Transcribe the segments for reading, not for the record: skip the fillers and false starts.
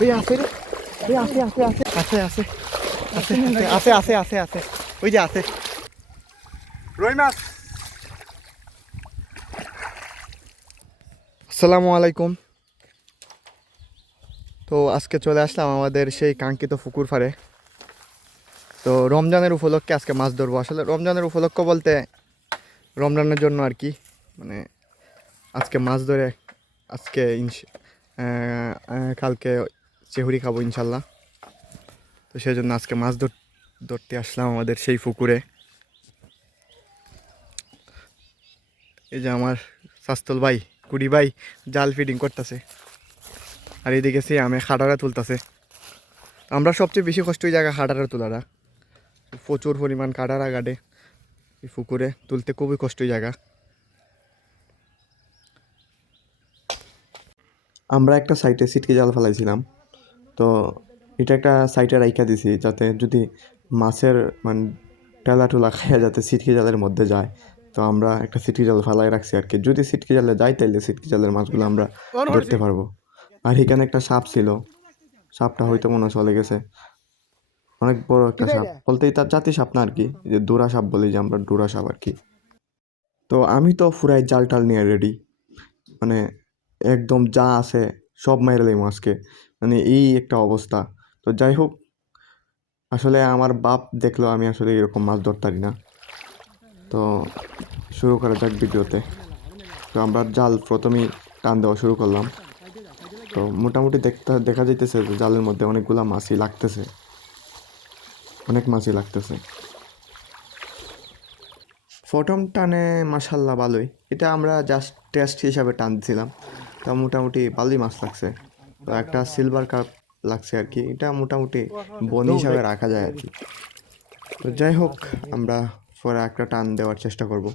ওই আছে রে, ওই আছে আছে আছে আছে আছে আছে আছে আছে আছে ওই যে আছে রুই মাছ। আসসালামু আলাইকুম। তো আজকে চলে আসলাম আমাদের সেই কাঙ্ক্ষিত পুকুর পাড়ে। তো রমজানের উপলক্ষে আজকে মাছ ধরবো। আসলে রমজানের উপলক্ষ বলতে রমজানের জন্য আর কি, মানে আজকে মাছ ধরে আজকে কালকে চেহুরি খাবো ইনশাল্লাহ। তো সেই জন্য আজকে মাছ ধরতে আসলাম আমাদের সেই পুকুরে। এই যে আমার শাস্তল ভাই, কুড়ি ভাই জাল ফিডিং করতেছে, আর এদিকে সে আমি খাটারা তুলতেছে। আমরা সবচেয়ে বেশি কষ্ট ওই জায়গা খাটারা তোলাটা, প্রচুর পরিমাণ কাটারা গাড়ে এই পুকুরে, তুলতে খুবই কষ্ট ওই জায়গা। আমরা একটা সাইটে সিটকি জাল ফেলাইছিলাম, তো এটা একটা সাইটে রাইখা দিছি যাতে যদি মাছের মানে টেলা টুলা খাইয়া যাতে সিটকি জালের মধ্যে যায়। তো আমরা একটা সিটকি জাল ফেলাই রাখছি আর কি, যদি সিটকি জালে যাই তাইলে সিটকি জালের মাছগুলো আমরা ধরতে পারবো। আর এখানে একটা সাপ ছিল, সাপটা হয়তো মনে চলে গেছে। অনেক বড় একটা সাপ, বলতে তার জাতি সাপ না আর কি, যে ডোরা সাপ বলি যে আমরা, ডোরা সাপ আর কি। তো আমি তো ফুরাই জাল টাল নিয়ে রেডি, মানে একদম যা আছে সব মাইরে লই মাছকে, মানে এই একটা অবস্থা। তো যাই হোক, আসলে আমার বাপ দেখলো আমি আসলে এরকম মাছ ধরতে পারি না। তো শুরু করা যাক ভিডিওতে। তো আমরা জাল প্রথমেই টান দেওয়া শুরু করলাম। তো মোটামুটি দেখা যাইতেছে যে জালের মধ্যে অনেকগুলা মাছই লাগতেছে, অনেক মাছই লাগতেছে। প্রথম টানে মাশাল্লাহ ভালোই, এটা আমরা জাস্ট টেস্ট হিসাবে টান দিছিলাম। তা মোটামুটি ভালোই মাছ লাগছে। তো একটা সিলভার কাপ লাগছে আর কি, এটা মোটামুটি বন হিসাবে রাখা যায় আর কি। তো যাই হোক, আমরা পরে একটা টান দেওয়ার চেষ্টা করব।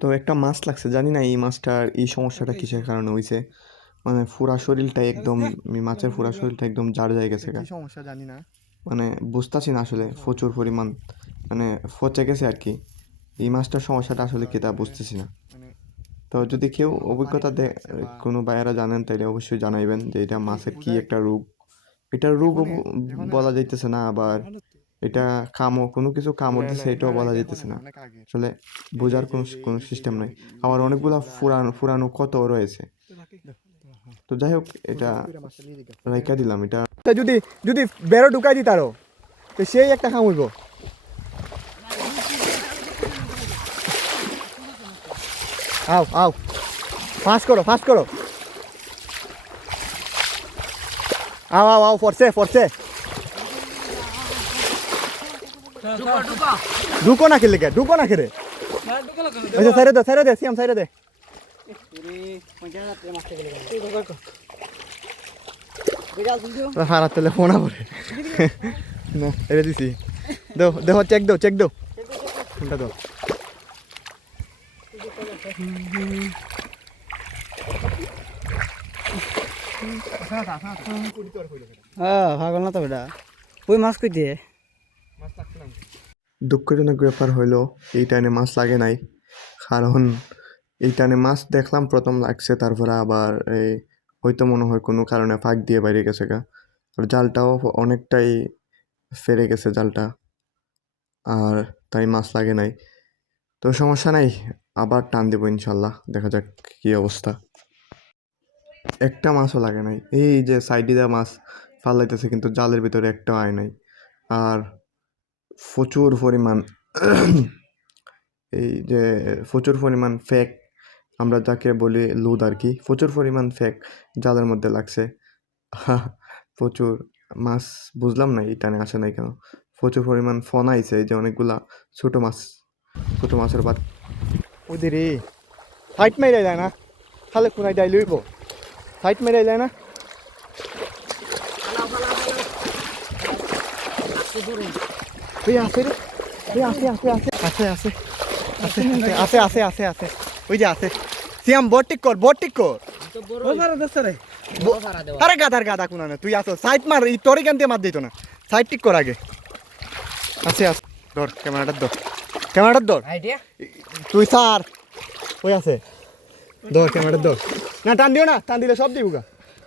তো একটা মাছ লাগছে, জানি না এই মাছটার এই সমস্যাটা কিসের কারণে হয়েছে, মানে পুরা শরীরটা একদম, মাছের পুরা শরীরটা একদম জার হয়ে গেছে, সমস্যা জানি না, মানে বুঝতেছি না আসলে, প্রচুর পরিমাণ মানে ফচে গেছে আর কি। এই মাছটার সমস্যাটা আসলে কি তা বুঝতেছি না। তো যদি কেউ অভিজ্ঞতা কোনো ভাইয়েরা জানেন তাইলে অবশ্যই জানাইবেন যে এটা মাছের কি একটা রোগ। এটার রোগও বলা যাইতেছে না, আবার এটা কোনো কিছু কামড় দিছে এটাও বলা যাইতেছে না, আসলে বোঝার কোনো সিস্টেম নাই। আবার অনেকগুলা ফুরানো কত রয়েছে। তো যাই হোক, এটা রাইখা দিলাম। এটা যদি যদি বেরো ঢুকাই দিই তারও, তো সেই একটা কামড়ব। আও আও, ফাঁস করো ফাঁস করো, আও আও আও, ফরছে ফরছে, ঢুকো না খেলে কে, ঢুকো না খেলে, আচ্ছা সাইরে দে সিয়াম, সাইরে দে। হারাত তেলে ফোনা পড়ে না, এরে দিছি। দেও দেহ, চেক দেও চেক দেও, ফোনটা দাও। ভাগল না তো বেটা, ওই মাছ কই দিয়ে দুঃখজনক ব্যাপার হইলো এই টাইমে মাছ লাগে নাই, কারণ এই টাইমে মাছ দেখলাম প্রথম লাগছে, তারপরে আবার এই হয়তো মনে হয় কোনো কারণে ফাঁক দিয়ে বাইরে গেছে গা, আর জালটাও অনেকটাই ফেরে গেছে জালটা, আর তাই মাছ লাগে নাই। তো সমস্যা নাই, আবার টান দেবো ইনশাল্লাহ, দেখা যাক কী অবস্থা। একটা মাছও লাগে নাই, এই যে সাইডে দেওয়া মাছ ফালাইতেছে কিন্তু জালের ভিতরে একটাও আয় নাই। আর প্রচুর পরিমাণ এই যে প্রচুর পরিমাণ ফেক, আমরা যাকে বলি লুদ আর কি, প্রচুর পরিমাণ ফেক জালের মধ্যে লাগছে। প্রচুর মাছ, বুঝলাম না এই টানে আসে নাই কেন। প্রচুর পরিমাণ ফোন আইছে, এই যে অনেকগুলা ছোটো মাছের বাদ ওদের সাইট মেরে যায় না, খালে কোনায় ডাই লইব, সাইট মেরে যায় না। আছে রে, আছে আছে আছে আছে আছে আছে আছে আছে আছে, ওই যে আছে। সিয়াম বট ঠিক কর, বট ঠিক কর। আরে গাদার গাদা কোনা না, তুই আসো সাইড মার, এই তোরে কেন দিয়ে মার দিত না, সাইড ঠিক কর আগে। আছে আছে, ধর ক্যামেরাটা ধর। ক্যামেরাটা ধর আইডিয়া তুই স্যার ওই আছে ধর ক্যামেরাটা ধর না টান দিও না টান দিলে সব দিব গা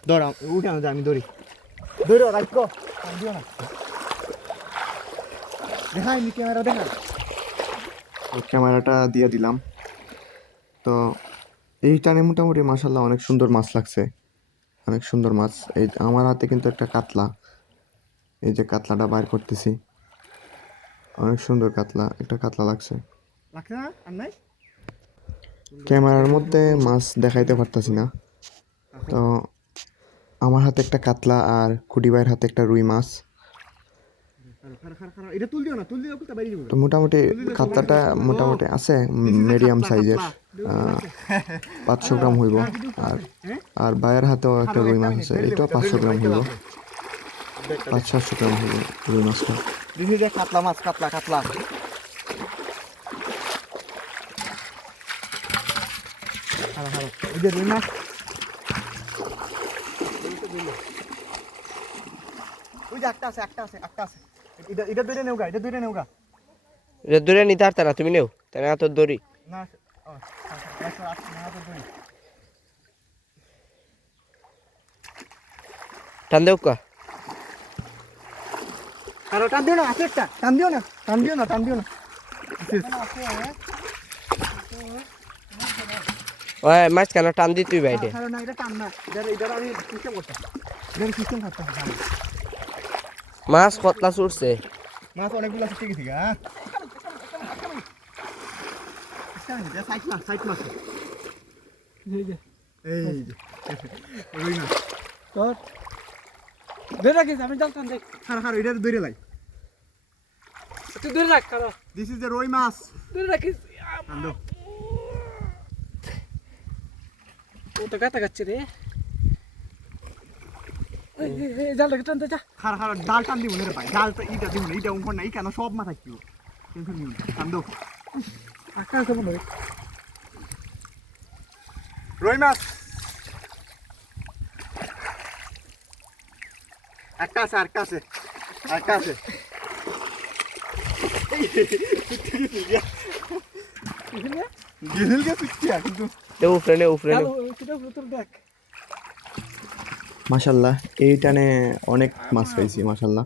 ধর উঠে আনো আমি ধরি ধরো রাখো টান দিও না দেখাই নি ক্যামেরা দেখা ক্যামেরাটা দিয়ে দিলাম তো এই টানে মোটামুটি মাশাল্লাহ অনেক সুন্দর মাছ লাগছে অনেক সুন্দর মাছ এই আমার হাতে কিন্তু একটা কাতলা এই যে কাতলাটা বাইর করতেছি অনেক সুন্দর কাতলা একটা কাতলা লাগছে লাগছে না আর নাই ক্যামেরার মধ্যে মাছ দেখাইতে পারতাছি না তো আমার হাতে একটা কাতলা আর কুটি ভাইয়ের হাতে একটা রুই মাছ এটা তুল দিও না তুল দিও তো বাইরে দিব তো মোটামুটি কাতলাটা মোটামুটি আছে মিডিয়াম সাইজের 500 গ্রাম হইব আর আর ভাইয়ের হাতেও একটা রুই মাছ আছে এটাও 500 গ্রাম হইব 500 গ্রাম হইব রুই মাছটা দিছি যে কাতলা মাছ কাতলা কাতলা হারা হারা এই যে রুই মাছ ওই যে একটা আছে এটা ধরে নেওগা এটা ধরে নেওগা এটা দূরে নিতে পারতে না তুমি নেও তাই না তোর দড়ি না ও আচ্ছা না তো ধরি টান দেও কা আর টান দিও না আছে একটা টান দিও না ওই মাছ কেন টান দি তুই বাইরে আর না এটা টান না এটা আমি সিস্টেম করতে সিস্টেম করতে মাছ কতলা ছুটছে মাছ অনেকগুলো আছে ঠিক আছে হ্যাঁ সাইড মাছ এই যে রুই মাছ তোর ধরে রাখিস আমি জানতাম দেখ খারা এটা ধরে লাই তুই ধরে রাখ খারা দিস ইজ দ্য রুই মাছ ধরে রাখিস আন্দো ও তো গাতা গাচ্ছে রে জালটা টানতে যা খারা ডাল টান দিব রে ভাই ডালটা ইটা দিব না ইটা উপর না ই কেন সব মাথা কিও টেনশন নিও আন্দো আকাশ দেব না রুই মাছ একটা আছে গিহিল কে পিটিয়া কিন্তু উফরে নে দেখ মাশাল্লাহ এই টানে অনেক মাছ পাইছি মাশাল্লাহ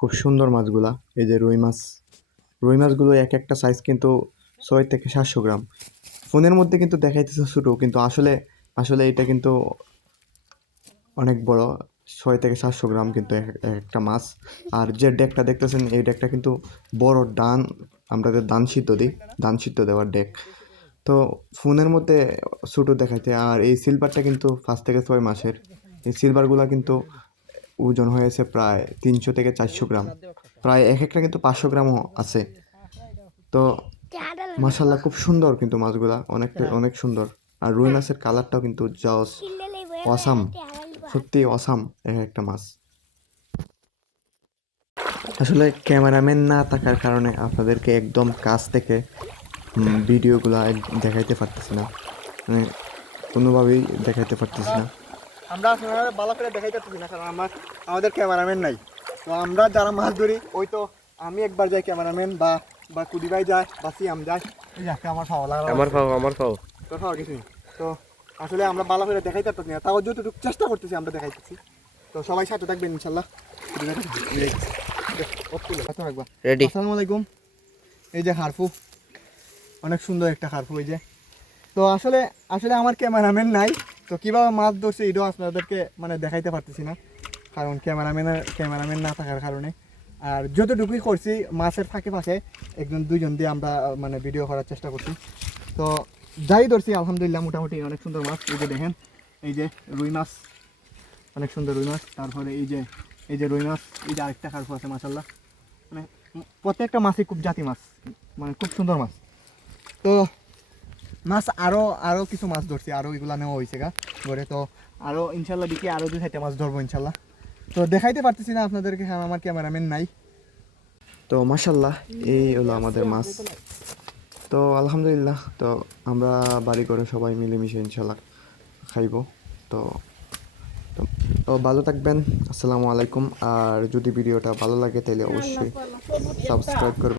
খুব সুন্দর মাছগুলা এই যে রুই মাছগুলো এক একটা সাইজ কিন্তু 6 থেকে 700 গ্রাম ফোনের মধ্যে কিন্তু দেখাইতেছে ছোটো কিন্তু আসলে এটা কিন্তু অনেক বড় 6 থেকে 700 গ্রাম কিন্তু একটা মাছ আর যে ডেকটা দেখতেছেন এই ডেকটা কিন্তু বড় ডান আমরা যে ধান সিদ্ধ দেওয়ার ডেক তো ফোনের মধ্যে ছোটো দেখাইতে আর এই সিলভারটা কিন্তু 5 থেকে 6 মাসের এই সিলভারগুলো কিন্তু ওজন হয়েছে প্রায় 300 থেকে 400 গ্রাম প্রায় এক একটা কিন্তু 500 গ্রামও আছে তো মাশাল্লাহ খুব সুন্দর কিন্তু মাছগুলা অনেক সুন্দর আর রুই মাছের কালারটাও কিন্তু জাস্ট অসাম সত্যি অসাম একটা মাছ আসলে ক্যামেরাম্যান না থাকার কারণে আপনাদেরকে একদম কাছ থেকে ভিডিওগুলো দেখাইতে পারতেছি না মানে কোনোভাবেই দেখাইতে পারতেছি না আমরা আসলে ভালো করে দেখাইতে পারছি না কারণ আমাদের ক্যামেরাম্যান নাই তো আমরা যারা মাছ ধরি ওই তো আমি একবার যাই ক্যামেরাম্যান বা কুদি ভাই যায় বা সিয়াম যায় এই যাকে আমার খাওয়া লাগে আমার খাও তোর খাওয়া কিছু তো আসলে আমরা ভালো করে দেখাইতে পারছি না তাও যতটুকু চেষ্টা করতেছি আমরা দেখাইতেছি তো সবাই সাথে থাকবেন ইনশাল্লাহ রেডি আসসালামু আলাইকুম এই যে হারফু অনেক সুন্দর একটা হারফু এই যে তো আসলে আমার ক্যামেরাম্যান নাই তো কীভাবে মাছ ধরছে এটাও আপনাদেরকে মানে দেখাইতে পারতেছি না কারণ ক্যামেরাম্যান না থাকার কারণে আর যতটুকুই করছি মাছের ফাঁকে ফাঁকে দুইজন দিয়ে আমরা মানে ভিডিও করার চেষ্টা করছি তো যাই ধরছি আলহামদুলিল্লাহ মোটামুটি অনেক সুন্দর মাছ এই যে দেখেন এই যে রুই মাছ অনেক সুন্দর রুই মাছ তারপরে এই যে রুই মাছ এই যে আরেকটা খারফু আছে মাশাল্লাহ মানে প্রত্যেকটা মাছই খুব জাতি মাছ মানে খুব সুন্দর মাছ তো মাছ আরও কিছু মাছ ধরছি আরও এগুলা নেওয়া হয়েছে গা ঘরে তো আরও ইনশাল্লাহ দিকে আরও 2-4টা মাছ ধরবো ইনশাল্লাহ তো দেখাইতে পারতেছি না আপনাদেরকে কারণ আমার ক্যামেরাম্যান নাই তো মাশাল্লাহ এই হলো আমাদের মাছ তো আলহামদুলিল্লাহ তো আমরা বাড়ি করে সবাই মিলেমিশে ইনশাল্লাহ খাইব তো তো ভালো থাকবেন আসসালামু আলাইকুম আর যদি ভিডিওটা ভালো লাগে তাহলে অবশ্যই সাবস্ক্রাইব করবেন